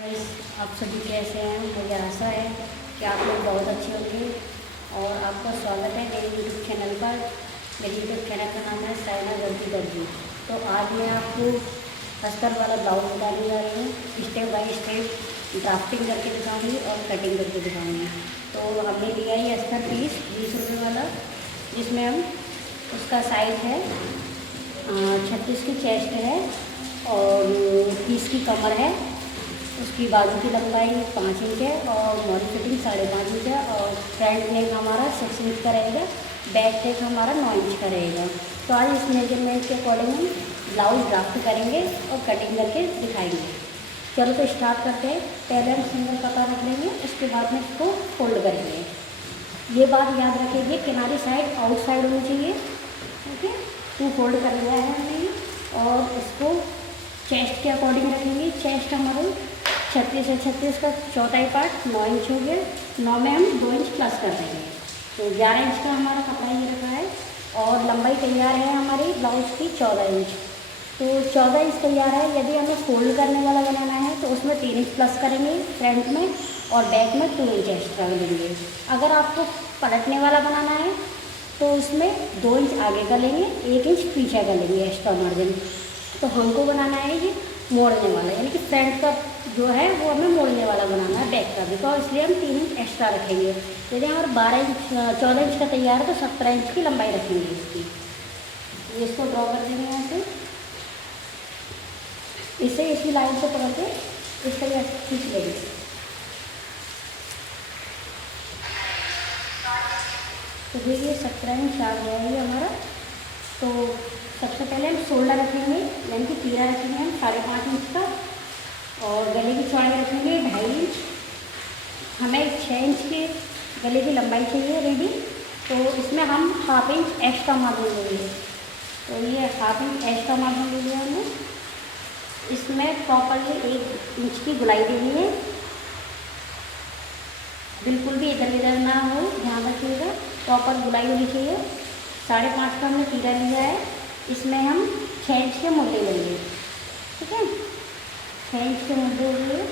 Guys, आप सभी कैसे हैं। मुझे आशा है कि आप लोग बहुत अच्छे होंगे और आपका स्वागत है मेरे यूट्यूब चैनल पर। मेरे यूट्यूब चैनल का नाम है साइना दर्जी दर्जी। तो आज मैं आपको अस्तर वाला ब्लाउज बताने जा रही हूँ। स्टेप बाय स्टेप ड्राफ्टिंग करके दिखाऊंगी और कटिंग करके दिखाऊंगी। तो हमने लिया ये अस्तर पीस 20 रुपये वाला, जिसमें हम उसका साइज है 36 की चेस्ट है और 30 की कमर है। उसकी बाजू की लंबाई 5 इंच है और मॉडल फिटिंग 5.5 इंच है और फ्रंट नेक हमारा 6 इंच का रहेगा, बैक नेक हमारा 9 इंच का रहेगा। तो आज इस मेजरमेंट के अकॉर्डिंग हम ब्लाउज ड्राफ्ट करेंगे और कटिंग करके दिखाएंगे। चलो तो स्टार्ट करते हैं। पहले हम सिंगल पता रख लेंगे, उसके बाद में इसको फोल्ड करेंगे। ये बात याद रखिए, किनारी साइड आउट साइड होनी चाहिए। ओके, 2 फोल्ड कर लिया है हमने और इसको चेस्ट के अकॉर्डिंग रखेंगे। चेस्ट हमारे 36 है, 36 का चौथाई पार्ट 9 इंच हो गया। 9 में हम 2 इंच प्लस कर देंगे, तो 11 इंच का हमारा कपड़ा ये रखा है। और लंबाई तैयार है हमारी ब्लाउज की 14 इंच। तो 14 इंच तैयार है। यदि हमें फोल्ड करने वाला बनाना है तो उसमें 3 इंच प्लस करेंगे फ्रंट में और बैक में 2 इंच एक्स्ट्रा लेंगे। अगर आपको पलटने वाला बनाना है तो उसमें 2 इंच आगे का लेंगे, 1 इंच पीछे का लेंगे एक्स्ट्रा मार्जिन। तो हमको बनाना है ये मोड़ने वाला, यानी कि फ्रंट का जो है वो हमें मोड़ने वाला बनाना है, बैक का भी। तो इसलिए हम 3 इंच एक्स्ट्रा रखेंगे। यदि हमारा 14 इंच का तैयार है तो 17 इंच की लंबाई रखेंगे इसकी। इसको ड्रॉ कर देंगे यहाँ से, इसे इसी लाइन से पकड़ के इस तरह से खींच लेंगे। तो देखिए 17 इंच आ गया है ये हमारा। तो सबसे पहले हम शोल्डर रखेंगे, यानी कि तीरा रखेंगे हम 5.5 इंच का और गले की चौड़ाई रखेंगे 2.5 इंच। हमें 6 इंच के गले की लंबाई चाहिए रेडी। तो इसमें हम 1/2 इंच एक्स्ट्रा मार्जिन लेंगे। तो ये 1/2 इंच एक्स्ट्रा मार्जिन ले लिया हमने। इसमें प्रॉपरली 1 इंच की गुलाई देनी है, बिल्कुल भी इधर उधर ना हो, ध्यान रखिएगा। प्रॉपर गुलाई होनी चाहिए। 5.5 का हमने तीरा लिया है। इसमें हम 6 इंच के मुद्दे लेंगे, ठीक है। 6 इंच के मुद्दे लिए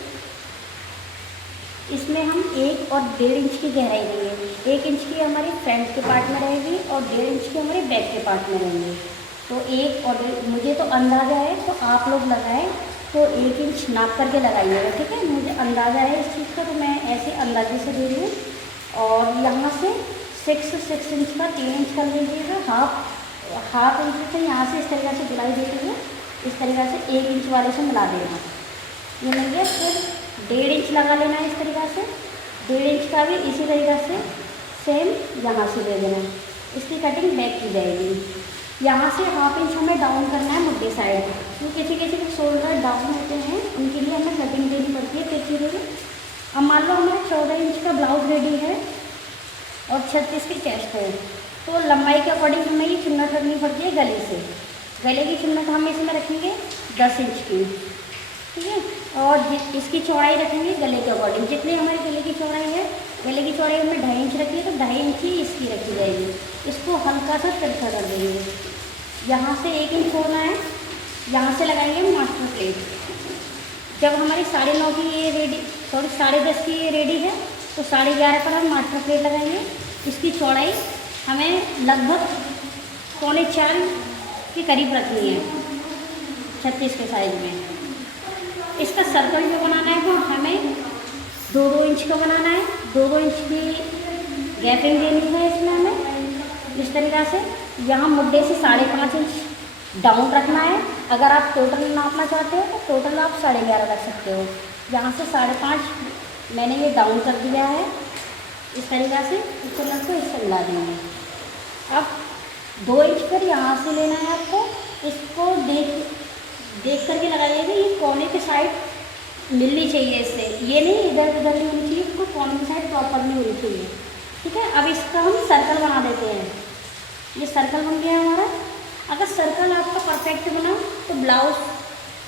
इसमें हम 1 और 1.5 इंच की गहराई देंगे। 1 इंच की हमारी फ्रंट के पार्ट में रहेगी और 1.5 इंच की हमारे बैक के पार्ट में रहेंगे। तो 1 और 1.5, मुझे तो अंदाज़ा है, तो आप लोग लगाएं तो 1 इंच नाप करके लगाइएगा, ठीक है। मुझे अंदाज़ा है इस चीज़ का, तो मैं ऐसे अंदाजे से दे रही हूँ। और यहाँ से 6 इंच का 3 इंच कर लीजिएगा। हाफ इंच से यहाँ से इस तरीक़े से गुलाई देते हुए इस तरीक़े से 1 इंच वाले से मिला देना। ये मिल गया। फिर 1.5 इंच लगा लेना है इस तरीक़े से। 1.5 इंच का भी इसी तरीक़े से सेम यहाँ से दे देना। इसकी कटिंग बैक की जाएगी। यहाँ से 1/2 इंच हमें डाउन करना है मुद्दे साइड। तो किसी किसी के शोल्डर डाउन होते हैं, उनके लिए हमें कटिंग देनी पड़ती है तिरछी देनी। अब मान लो हमारा 14 इंच का ब्लाउज रेडी है और 36 की चेस्ट है, तो लंबाई के अकॉर्डिंग हमें ये चुन्नट रखनी पड़ती है गले से। गले की चुन्नट हम इसमें रखेंगे 10 इंच की, ठीक है। और इसकी चौड़ाई रखेंगे गले के अकॉर्डिंग। जितनी हमारी गले की चौड़ाई है, गले की चौड़ाई हमें 2.5 इंच रखी है, तो 2.5 इंच ही इसकी रखी जाएगी। इसको हल्का सा तिरछा कर देंगे। यहाँ से 1 इंच छोड़ना है, यहाँ से लगाएंगे मास्टर प्लेट। जब हमारी 9.5 की ये रेडी, सॉरी 10.5 की ये रेडी है, तो 11.5 पर हम मास्टर प्लेट लगाएंगे। इसकी चौड़ाई हमें लगभग 3.25 के करीब रखनी है 36 के साइज में। इसका सर्कल जो बनाना है वो हमें 2-2 इंच का बनाना है। 2-2 इंच की गैपिंग देनी है इसमें हमें इस तरीक़ा से। यहाँ मुद्दे से 5.5 इंच डाउन रखना है। अगर आप टोटल नापना चाहते हो तो टोटल आप 11.5 रख सकते हो। यहाँ से 5.5 मैंने ये डाउन कर दिया है इस तरीक़ा से। इसको को इससे मिला देंगे। अब 2 इंच पर यहाँ से लेना है आपको। इसको देख करके लगाइएगा, ये कोने की साइड मिलनी चाहिए इससे। ये नहीं इधर उधर नहीं होनी चाहिए, इसको कोने की साइड प्रॉपरली होनी चाहिए, ठीक है। अब इसका हम सर्कल बना देते हैं। ये सर्कल बन गया हमारा। अगर सर्कल आपका परफेक्ट बना तो ब्लाउज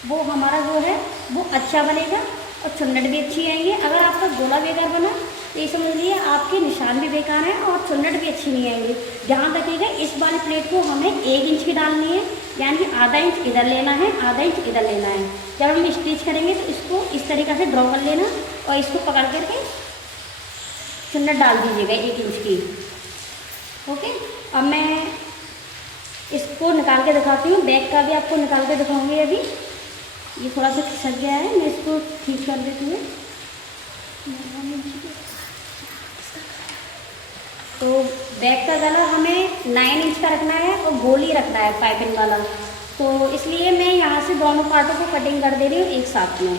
वो हमारा जो है वो अच्छा बनेगा और चुन्नट भी अच्छी आएंगी। अगर आपका गोला बेकार बना तो ये समझ लीजिए आपके निशान भी बेकार हैं और चुन्नट भी अच्छी नहीं आएंगी। ध्यान रखिएगा, इस वाली प्लेट को हमें 1 इंच की डालनी है, यानी कि आधा इंच इधर लेना है, आधा इंच इधर लेना है। जब हम स्टिच करेंगे तो इसको इस तरीक़े से ड्रॉ कर लेना और इसको पकड़ करके चुन्नट डाल दीजिएगा 1 इंच की। ओके, अब मैं इसको निकाल के दिखाती हूँ। बैक का भी आपको निकाल के दिखाऊंगी। अभी ये थोड़ा सा खिसक गया है, मैं इसको ठीक कर देती हूँ। तो बैक का गला हमें 9 इंच का रखना है और गोल ही रखना है पाइपिंग वाला, तो इसलिए मैं यहाँ से दोनों पार्टों को कटिंग कर दे रही हूँ एक साथ में।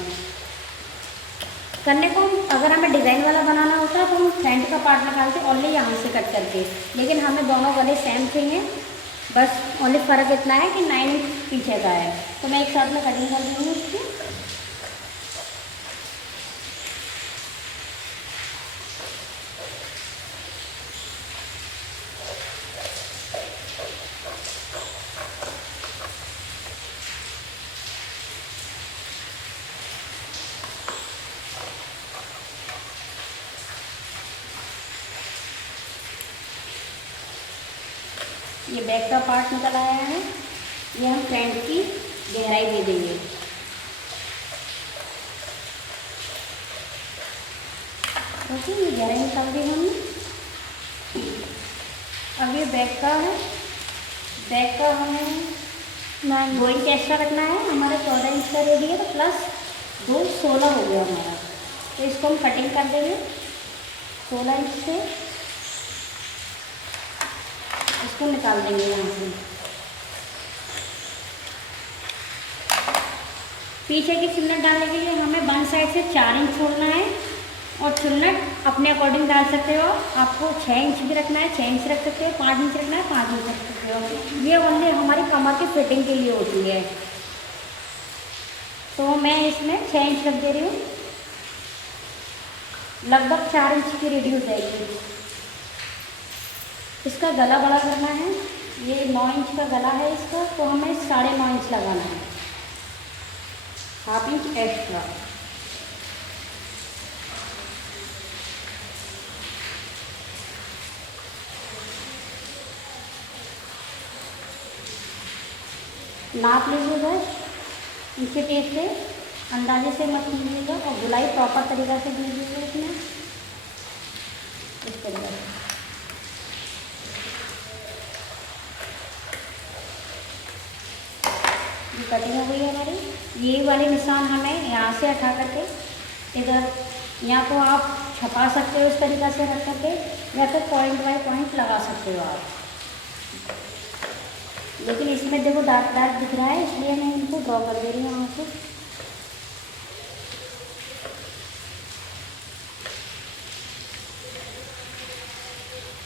करने को अगर हमें डिज़ाइन वाला बनाना होता है तो हम फ्रंट का पार्ट निकालते ओनली यहाँ से कट करके, लेकिन हमें दोनों गले सेम चाहिए, बस ओनली फ़र्क इतना है कि 9 इंच पीछे का है। तो मैं एक साथ में कटिंग कर दूँगी उसकी। ये बैक का पार्ट निकल आया है, ये हम फ्रंट की गहराई दे देंगे। ओके, ये गहराई निकाल दी हमने। अब ये बैक का है, बैक का हमें 2 इंच एक्स्ट्रा रखना है। हमारा 14 इंच का रेडी है तो प्लस 2 16 हो गया हमारा। तो इसको हम कटिंग कर देंगे 16 इंच से, इसको निकाल देंगे यहाँ से। पीछे की चुन्नट डालने के लिए हमें 1 साइड से 4 इंच छोड़ना है और चुन्नट अपने अकॉर्डिंग डाल सकते हो। आपको 6 इंच भी रखना है 6 इंच रख सकते हो, 5 इंच रखना है 5 इंच रख सकते हो। ये ओनली हमारी कमर की फिटिंग के लिए होती है, तो मैं इसमें 6 इंच रख दे रही हूँ। लगभग 4 इंच की रेडी हो जाएगी। इसका गला बड़ा करना है, ये 9 इंच का गला है इसका, तो हमें 9.5 इंच लगाना है, 1/2 इंच एक्स्ट्रा। नाप लीजिएगा इनके टेप से, अंदाजे से मत लीजिएगा और गुलाई प्रॉपर तरीक़ा से दीजिएगा इसमें, इस तरीके से। कटिंग हो गई है हमारी। ये वाले निशान हमें यहाँ से हटा करके इधर, या तो आप छपा सकते हो इस तरीक़ा से रख करके, या फिर पॉइंट बाय पॉइंट लगा सकते हो आप। लेकिन इसमें देखो डार्क डार्क दिख रहा है, इसलिए मैं इनको ड्रॉ कर दे रही हूँ यहाँ से।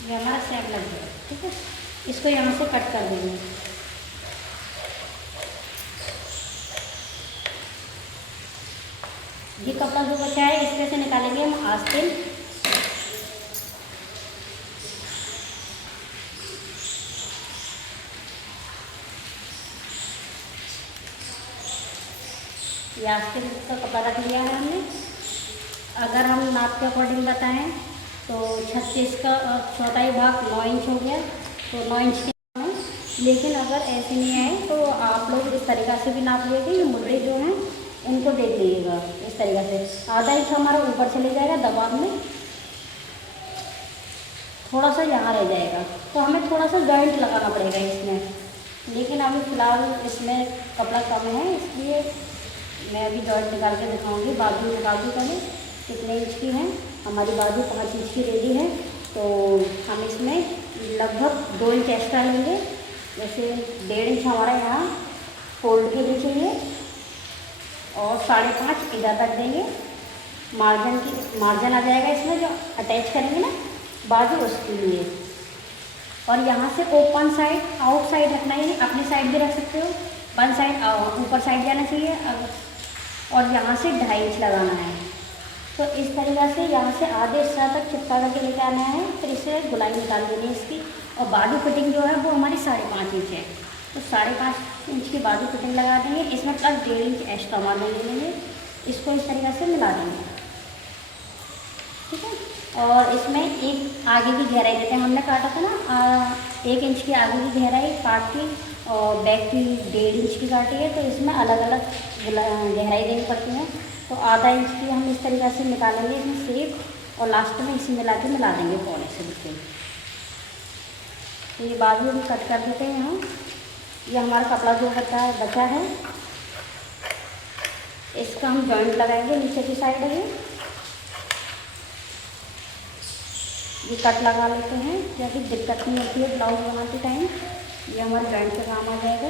ये हमारा सेम लग गया, ठीक है। इसको यहाँ से कट कर देंगे। ये कपड़ा जो बचा है इसमें से निकालेंगे हम आस्तीन। ये आस्तीन का कपड़ा रख लिया है हमने। अगर हम नाप के अकॉर्डिंग बताएं तो 36 का चौथाई भाग 9 इंच हो गया, तो 9 इंच के है। लेकिन अगर ऐसे नहीं आए तो आप लोग इस तरीक़ा से भी नाप लीजिए। ये मुर्रे जो हैं इनको देख लीजिएगा इस तरीक़े से। आधा इंच हमारा ऊपर चले जाएगा दबाव में, थोड़ा सा यहाँ रह जाएगा, तो हमें थोड़ा सा जॉइंट लगाना पड़ेगा इसमें। लेकिन अभी फ़िलहाल इसमें कपड़ा कम है, इसलिए मैं अभी जॉइंट निकाल के दिखाऊंगी। बाजू निकाल दी पहले कितने इंच की है। हमारी बाजू 5 इंच की रेडी है, तो हम इसमें लगभग 2 इंच एक्स्ट्रा लेंगे। जैसे 1.5 इंच हमारा यहाँ फोल्ड के लिए चाहिए और 5.5 इधर तक देंगे। मार्जिन आ जाएगा इसमें जो अटैच करेंगे ना बाजू, उसके लिए। और यहाँ से ओपन साइड आउट साइड रखना है, अपने साइड भी रख सकते हो। 1 साइड ऊपर साइड जाना चाहिए और यहाँ से 2.5 इंच लगाना है। तो इस तरीक़ा से यहाँ से आधे हिस्सा तक चिपका करके लेके आना है, फिर इसे गुलाई निकाल देनी है इसकी। और बाजू फिटिंग जो है वो हमारी 5.5 इंच है, तो 5.5 इंच की बाजू फिटिंग लगा देंगे। इसमें प्लस 1.5 इंच एक्स्ट्रा मार्जिन ले लेंगे, इसको इस तरीक़े से मिला देंगे, ठीक है। और इसमें एक आगे की गहराई देते हैं, हमने काटा था ना 1 इंच की आगे की गहराई काट के और बैक की 1.5 इंच की काटी है, तो इसमें अलग अलग गहराई देनी पड़ती है। तो आधा इंच की हम इस तरीक़े से निकालेंगे इसमें शेप, और लास्ट में इसी मिला के मिला देंगे पौने से बिल्कुल। तो ये बाजू भी कट कर देते हैं हम। ये हमारा कपड़ा जो बचा है इसका हम जॉइंट लगाएंगे नीचे की साइड में। ये कट लगा लेते हैं, क्योंकि दिक्कत नहीं होती है ब्लाउज बनाते टाइम। ये हमारे जॉइंट पे काम आ जाएगा।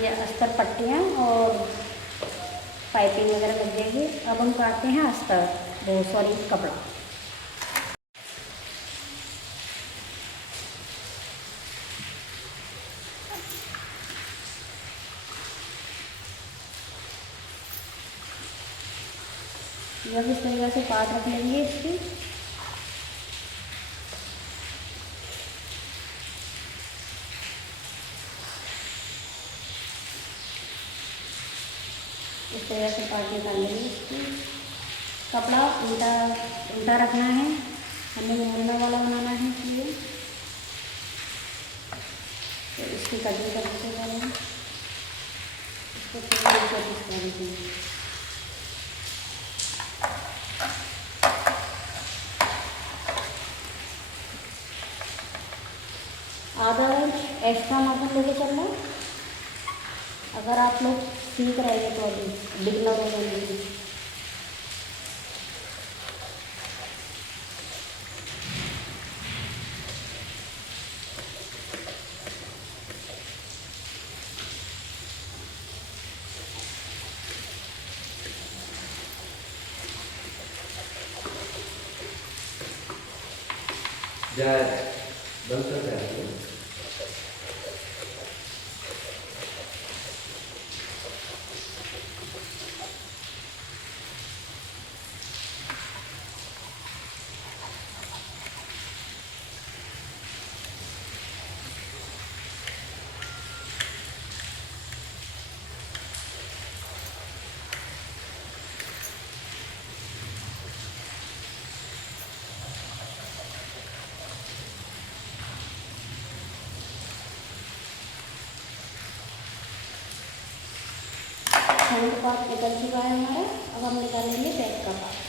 ये अस्तर पट्टियाँ और पाइपिंग वगैरह लग जाएगी। अब हम काटते हैं अस्तर, वो सॉरी कपड़ा। यह इस तरीके से पार्ट रख लेंगे इसकी। इस तरह से पार्ट निकाल लेंगे इसकी। कपड़ा उल्टा उल्टा रखना है, हमें मोड़ने वाला बनाना है, इसलिए तो इसकी कटिंग कर देते हैं। इसको थोड़ा कोशिश कर देंगे। आधा इंच एक्स्ट्रा मार्जिन लेके चलना, अगर आप लोग सीख रहे हैं तो अभी बिगनर हो जाएंगे। बंद कर जाए। फ्रंट पार्ट निकल चुका है हमारा। अब हम निकालेंगे बैक का पार्ट।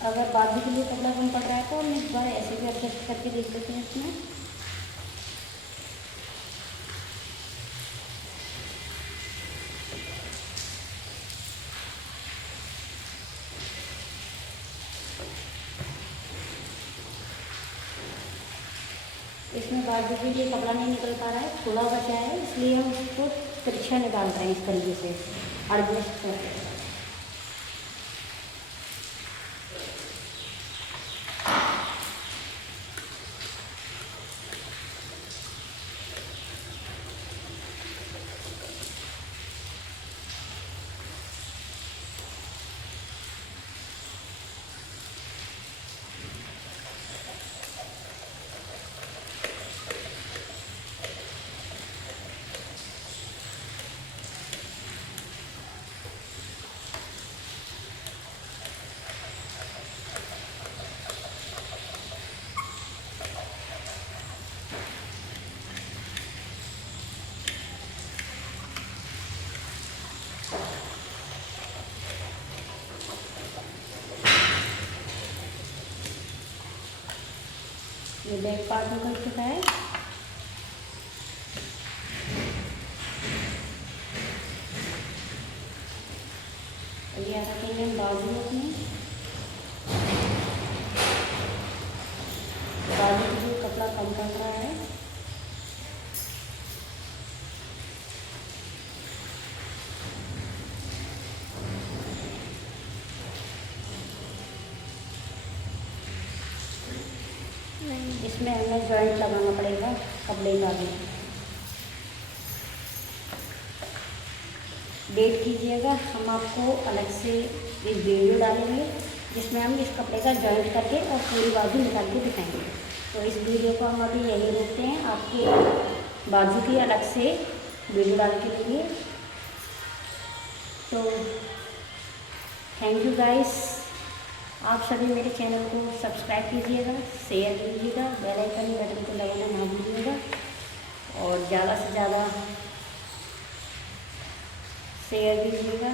अगर बाजू के लिए कपड़ा कम पड़ रहा है तो हम इस बार ऐसे भी एडजस्ट करके देख लेते हैं इसमें। इसमें बाजू के लिए कपड़ा नहीं निकल पा रहा है, थोड़ा बचा है, इसलिए हम इसको तिरछा निकाल रहे हैं इस तरीके से एडजस्ट करके। ये बैक पार्ट निकल चुका है। ये आ रखेंगे हम बाजू में, बाजू में जो कपड़ा कम पड़ रहा है इसमें हमें जॉइंट लगाना पड़ेगा कपड़े का भी। वेट कीजिएगा, हम आपको अलग से एक वीडियो डालेंगे जिसमें हम इस कपड़े का जॉइंट करके और पूरी बाजू निकाल के दिखाएंगे। तो इस वीडियो को हम अभी यहीं रोकते हैं, आपके बाजू की अलग से वीडियो डाल के लिए। तो थैंक यू गाइस, आप सभी मेरे चैनल को सब्सक्राइब कीजिएगा, शेयर कीजिएगा, बेल आइकन बटन को दबाना ना भूलिएगा और ज़्यादा से ज़्यादा शेयर कीजिएगा।